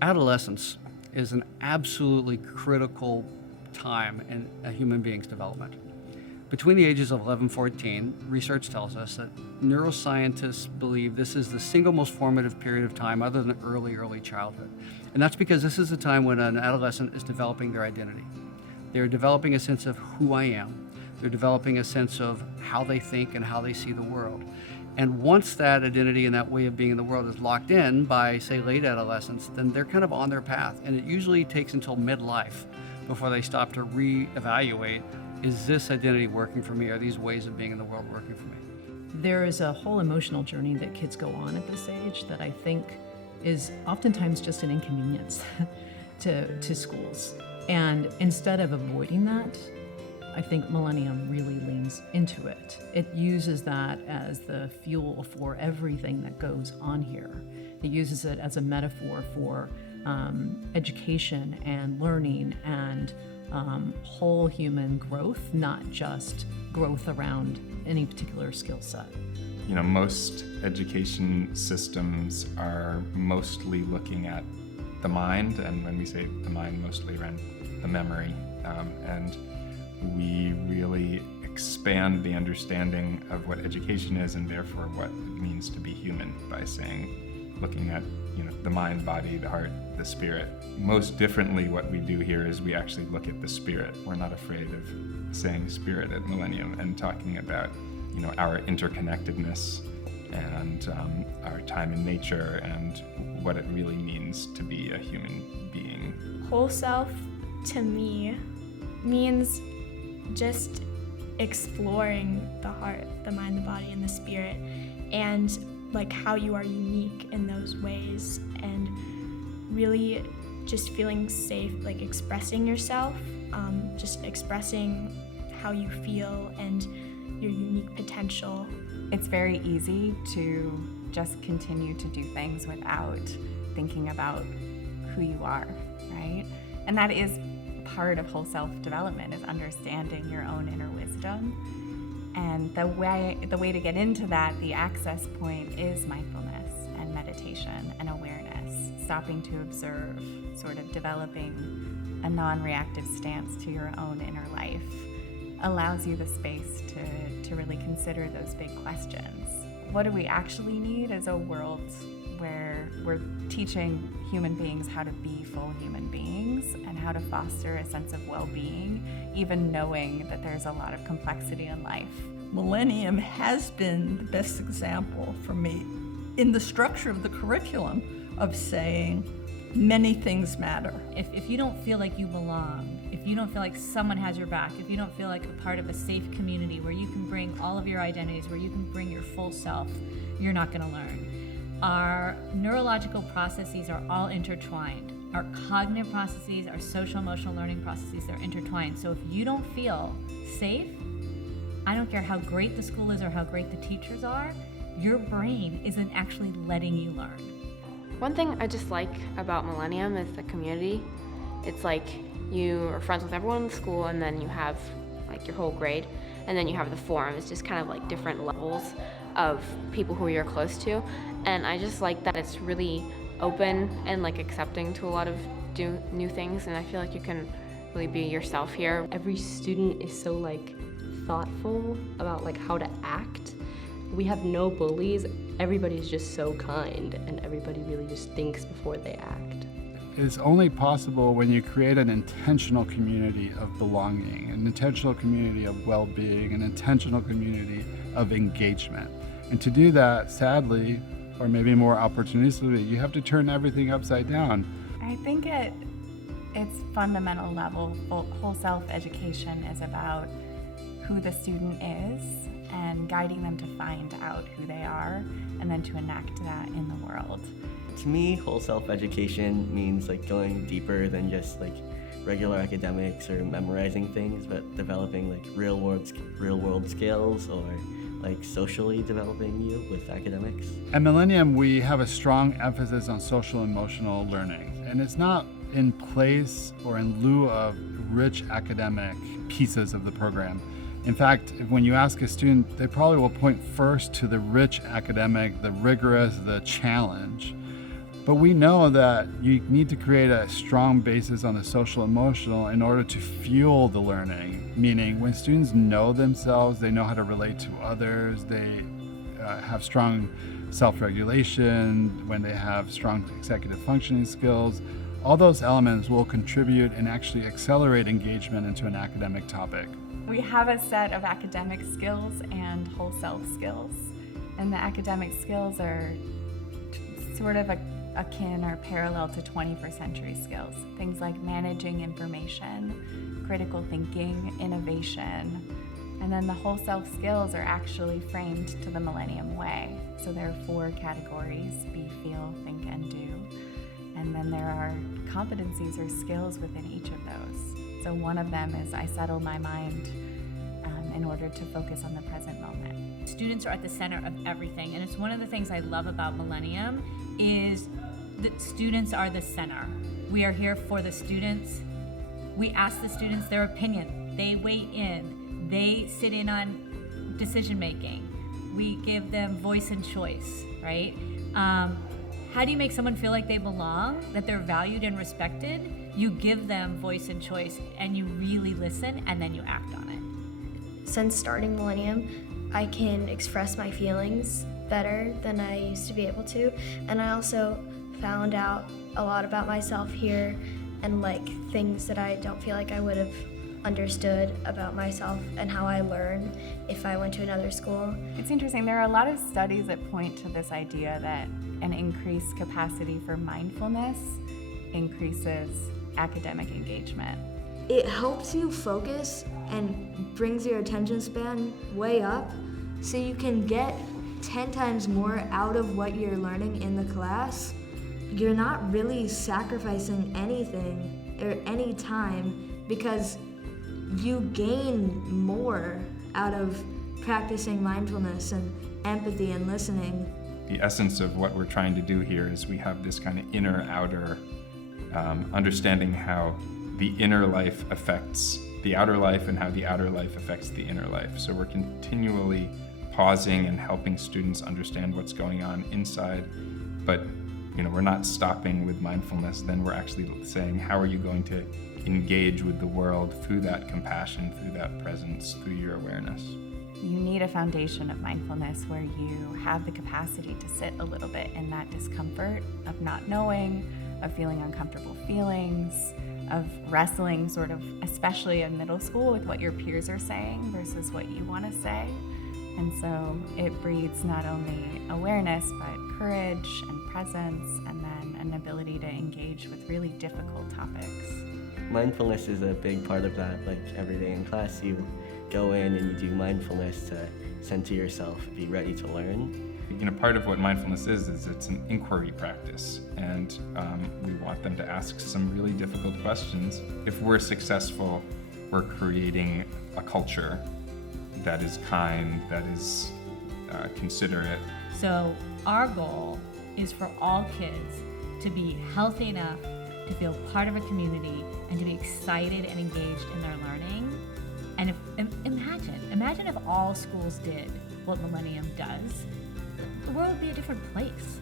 Adolescence is an absolutely critical time in a human being's development. Between the ages of 11 and 14, research tells us that neuroscientists believe this is the single most formative period of time other than early childhood. And that's because this is the time when an adolescent is developing their identity. They're developing a sense of who I am. They're developing a sense of how they think and how they see the world. And once that identity and that way of being in the world is locked in by, say, late adolescence, then they're kind of on their path. And it usually takes until midlife before they stop to reevaluate, is this identity working for me? Are these ways of being in the world working for me? There is a whole emotional journey that kids go on at this age that I think is oftentimes just an inconvenience to schools. And instead of avoiding that, I think Millennium really leans into it. It uses that as the fuel for everything that goes on here. It uses it as a metaphor for education and learning and whole human growth, not just growth around any particular skill set. You know, most education systems are mostly looking at the mind, and when we say the mind, mostly around the memory, and we really expand the understanding of what education is and therefore what it means to be human by saying, looking at, you know, the mind, body, the heart, the spirit. Most differently, what we do here is we actually look at the spirit. We're not afraid of saying spirit at Millennium and talking about, you know, our interconnectedness and our time in nature and what it really means to be a human being. Whole self, to me, means just exploring the heart, the mind, the body, and the spirit, and like how you are unique in those ways, and really just feeling safe, like expressing yourself, just expressing how you feel and your unique potential. It's very easy to just continue to do things without thinking about who you are, right? And that is part of whole self-development, is understanding your own inner wisdom. And the way to get into that, the access point, is mindfulness and meditation and awareness, stopping to observe, sort of developing a non-reactive stance to your own inner life allows you the space to really consider those big questions. What do we actually need is a world where we're teaching human beings how to be full human beings and how to foster a sense of well-being, even knowing that there's a lot of complexity in life. Millennium has been the best example for me in the structure of the curriculum of saying many things matter. If you don't feel like you belong, if you don't feel like someone has your back, if you don't feel like a part of a safe community where you can bring all of your identities, where you can bring your full self, you're not going to learn. Our neurological processes are all intertwined. Our cognitive processes, our social emotional learning processes, they're intertwined. So if you don't feel safe, I don't care how great the school is or how great the teachers are, your brain isn't actually letting you learn. One thing I just like about Millennium is the community. It's like you are friends with everyone in the school, and then you have like your whole grade, and then you have the forum. It's just kind of like different levels of people who you're close to, and I just like that it's really open and like accepting to a lot of new things, and I feel like you can really be yourself here. Every student is so like thoughtful about like how to act. We have no bullies. Everybody's just so kind, and everybody really just thinks before they act. It's only possible when you create an intentional community of belonging, an intentional community of well-being, an intentional community of engagement. And to do that, sadly, or maybe more opportunistically, you have to turn everything upside down. I think at its fundamental level, whole self-education is about who the student is and guiding them to find out who they are and then to enact that in the world. To me, whole self-education means like going deeper than just like regular academics or memorizing things, but developing like real world skills, or like socially developing you with academics. At Millennium, we have a strong emphasis on social emotional learning, and it's not in place or in lieu of rich academic pieces of the program. In fact, when you ask a student, they probably will point first to the rich academic, the rigorous, the challenge. But we know that you need to create a strong basis on the social emotional in order to fuel the learning. Meaning when students know themselves, they know how to relate to others, they have strong self-regulation, when they have strong executive functioning skills, all those elements will contribute and actually accelerate engagement into an academic topic. We have a set of academic skills and whole self skills. And the academic skills are sort of akin or parallel to 21st century skills. Things like managing information, critical thinking, innovation. And then the whole self skills are actually framed to the Millennium way. So there are 4 categories: be, feel, think, and do. And then there are competencies or skills within each of those. So one of them is I settle my mind in order to focus on the present moment. Students are at the center of everything, and it's one of the things I love about Millennium is that students are the center. We are here for the students. We ask the students their opinion. They weigh in. They sit in on decision making. We give them voice and choice, right? How do you make someone feel like they belong, that they're valued and respected? You give them voice and choice, and you really listen, and then you act on it. Since starting Millennium, I can express my feelings better than I used to be able to, and I also found out a lot about myself here and like things that I don't feel like I would have understood about myself and how I learn if I went to another school. It's interesting, there are a lot of studies that point to this idea that an increased capacity for mindfulness increases academic engagement. It helps you focus and brings your attention span way up so you can get 10 times more out of what you're learning in the class. You're not really sacrificing anything or any time because you gain more out of practicing mindfulness and empathy and listening. The essence of what we're trying to do here is we have this kind of inner-outer understanding how the inner life affects the outer life and how the outer life affects the inner life. So we're continually pausing and helping students understand what's going on inside, but we're not stopping with mindfulness. Then we're actually saying, how are you going to engage with the world through that compassion, through that presence, through your awareness? You need a foundation of mindfulness where you have the capacity to sit a little bit in that discomfort of not knowing, of feeling uncomfortable feelings, of wrestling sort of, especially in middle school, with what your peers are saying versus what you want to say. And so it breeds not only awareness, but courage and presence, and then an ability to engage with really difficult topics. Mindfulness is a big part of that. Like every day in class, you go in and you do mindfulness to center yourself, be ready to learn. Part of what mindfulness is it's an inquiry practice, and we want them to ask some really difficult questions. If we're successful, we're creating a culture that is kind, that is considerate. So our goal is for all kids to be healthy enough to feel part of a community and to be excited and engaged in their learning. And imagine if all schools did what Millennium does, the world would be a different place.